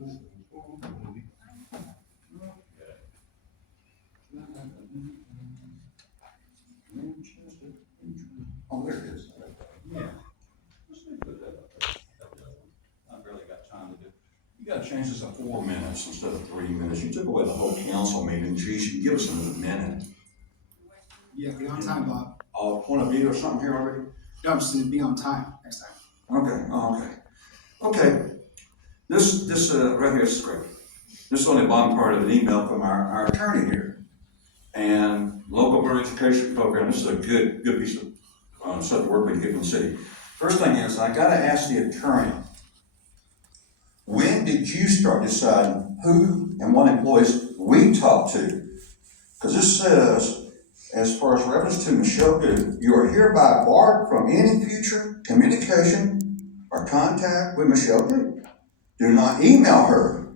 Oh, there it is. Yeah. Let's put that up there. I barely got time to do. You gotta change this to 4 minutes instead of 3 minutes. You took away the whole council meeting. Geez, you give us another minute. Yeah, be on time, Bob. Point of view or something here already? No, I'm just gonna be on time next time. Okay, okay. Okay, this right here is great. This is only the bottom part of an email from our attorney here. And local board education program, this is a good piece of stuff to work with here in the city. First thing is, I gotta ask the attorney, when did you start deciding who and what employees we talk to? Because this says, as far as reference to Michelle Good, you are hereby barred from any future communication or contact with Michelle Good. Do not email her,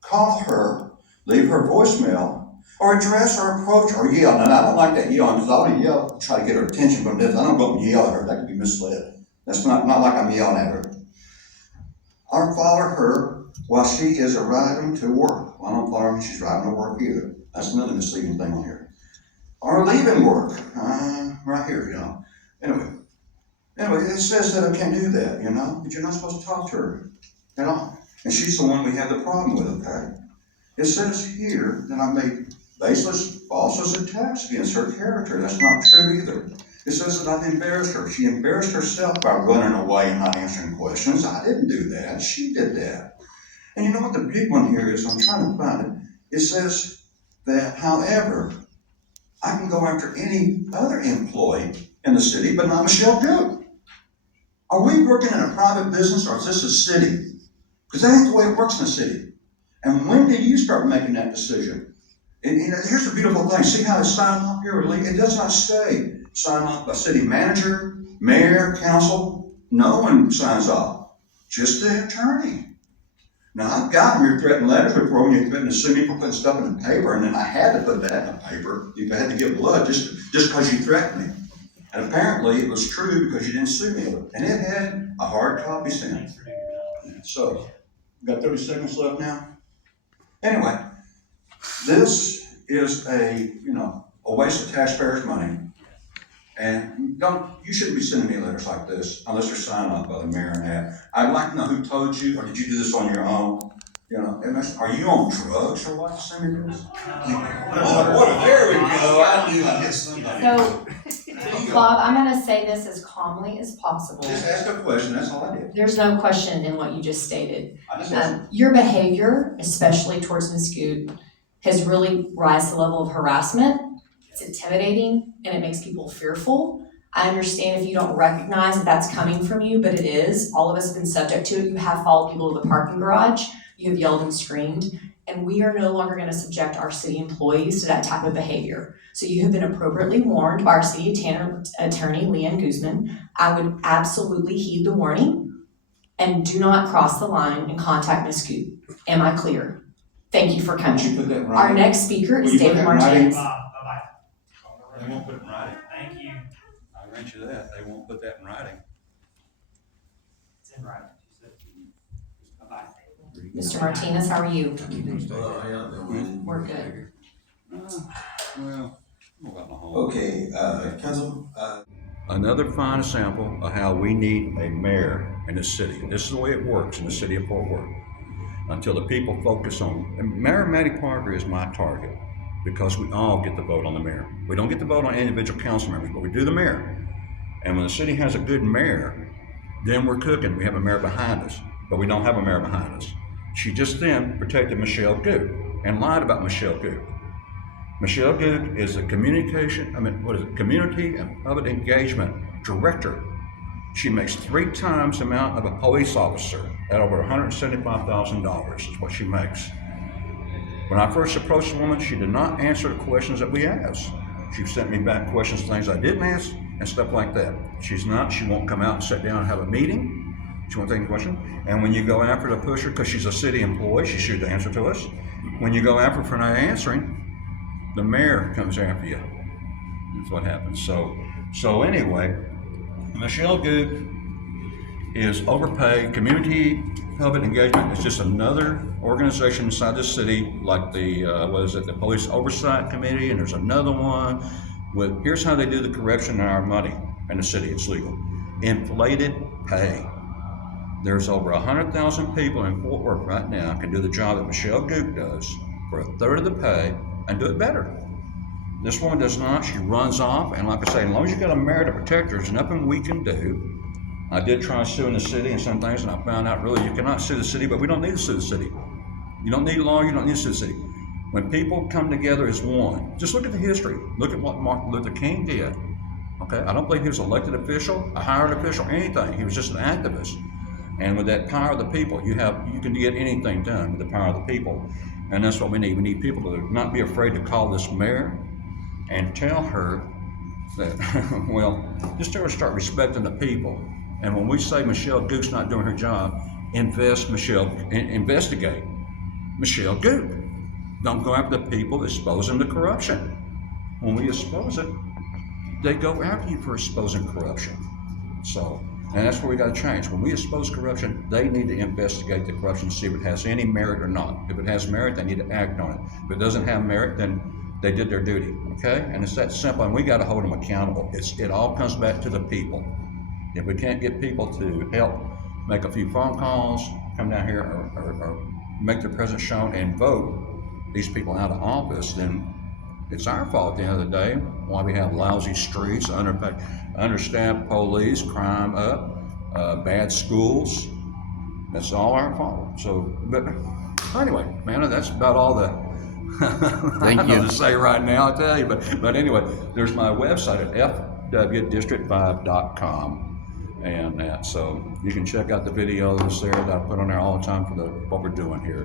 call her, leave her voicemail, or address or approach or yell. And I don't like that yelling, because I want to yell to try to get her attention from this. I don't go and yell at her, that could be misled. That's not like I'm yelling at her. Or follow her while she is arriving to work. Well, I don't follow her when she's driving to work either. That's another misleading thing on here. Or leaving work, right here, Anyway, it says that I can't do that, but you're not supposed to talk to her, And she's the one we have the problem with, okay? It says here that I made baseless, false attacks against her character. That's not true either. It says that I've embarrassed her. She embarrassed herself by running away and not answering questions. I didn't do that. She did that. And you know what the big one here is? I'm trying to find it. It says that, however, I can go after any other employee in the city, but not Michelle Good. Are we working in a private business or is this a city? Because that ain't the way it works in the city. And when did you start making that decision? And here's the beautiful thing. See how it's signed off here? It does not say signed off by city manager, mayor, council. No one signs off. Just the attorney. Now, I've gotten your threatened letters before when you threatened to sue me for putting stuff in the paper, and then I had to put that in the paper. You had to give blood just because you threatened me. And apparently it was true because you didn't sue me. And it had a hard copy stamp. So, got 30 seconds left now? Anyway, this is a waste of taxpayers' money. And you shouldn't be sending me letters like this unless you're signed off by the mayor and that. I'd like to know who told you, or did you do this on your own? Are you on drugs or what to send me this? There we go. I knew I'd get somebody. So, Bob, I'm gonna say this as calmly as possible. Just ask a question, that's all I did. There's no question in what you just stated. I just asked. Your behavior, especially towards Ms. Good, has really raised the level of harassment. It's intimidating and it makes people fearful. I understand if you don't recognize that that's coming from you, but it is. All of us have been subject to it. You have followed people to the parking garage. You have yelled and screamed. And we are no longer going to subject our city employees to that type of behavior. So you have been appropriately warned by our city attorney, Leanne Guzman. I would absolutely heed the warning and do not cross the line and contact Ms. Good. Am I clear? Thank you for Would coming. you put that in Our writing? next speaker Will is you put David that in writing? Martinez. Bye-bye. They won't put it in writing. Thank you. I grant you that, they won't put that in writing. It's in writing. She said, bye-bye. Mr. Martinez, how are you? Well, We're good. Well, what about my home? Okay, Council, Another fine example of how we need a mayor in the city. This is the way it works in the city of Fort Worth. Until the people focus on, and Mayor Matty Parker is my target because we all get the vote on the mayor. We don't get the vote on individual council members, but we do the mayor. And when the city has a good mayor, then we're cooking. We have a mayor behind us, but we don't have a mayor behind us. She just then protected Michelle Good and lied about Michelle Good. Michelle Good is the community and public engagement director. She makes 3 times the amount of a police officer at over $175,000 is what she makes. When I first approached the woman, she did not answer the questions that we asked. She sent me back questions, things I didn't ask, and stuff like that. She won't come out and sit down and have a meeting. She won't take any question. And when you go after to push her, because she's a city employee, she should answer to us. When you go after her for not answering, the mayor comes after you. That's what happens. So anyway, Michelle Good is overpaid. Community public engagement is just another organization inside the city, like the, the Police Oversight Committee, and there's another one with, here's how they do the correction in our money in the city, it's legal. Inflated pay. There's over 100,000 people in Fort Worth right now can do the job that Michelle Gook does for a third of the pay and do it better. This woman does not, she runs off, and like I say, as long as you got a merit to protect her, there's nothing we can do. I did try suing the city and some things, and I found out really you cannot sue the city, but we don't need to sue the city. You don't need law, you don't need to sue the city. When people come together as one, just look at the history. Look at what Martin Luther King did. Okay, I don't believe he was an elected official, a hired official, anything. He was just an activist. And with that power of the people, you can get anything done with the power of the people. And that's what we need. We need people to not be afraid to call this mayor and tell her that, well, just tell her to start respecting the people. And when we say Michelle Gook's not doing her job, investigate Michelle Gook. Don't go after the people exposing the corruption. When we expose it, they go after you for exposing corruption. So, and that's where we gotta change. When we expose corruption, they need to investigate the corruption, see if it has any merit or not. If it has merit, they need to act on it. If it doesn't have merit, then they did their duty, okay? And it's that simple, and we gotta hold them accountable. It all comes back to the people. If we can't get people to help make a few phone calls, come down here or make their presence shown and vote these people out of office, then it's our fault at the end of the day why we have lousy streets, understaffed police, crime up, bad schools. That's all our fault. So, but anyway, man, that's about all the Thank I know you. to say right now, I tell you. But anyway, there's my website at fwdistrict5.com. And that, so you can check out the videos there that I put on there all the time for what we're doing here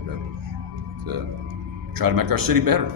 to try to make our city better.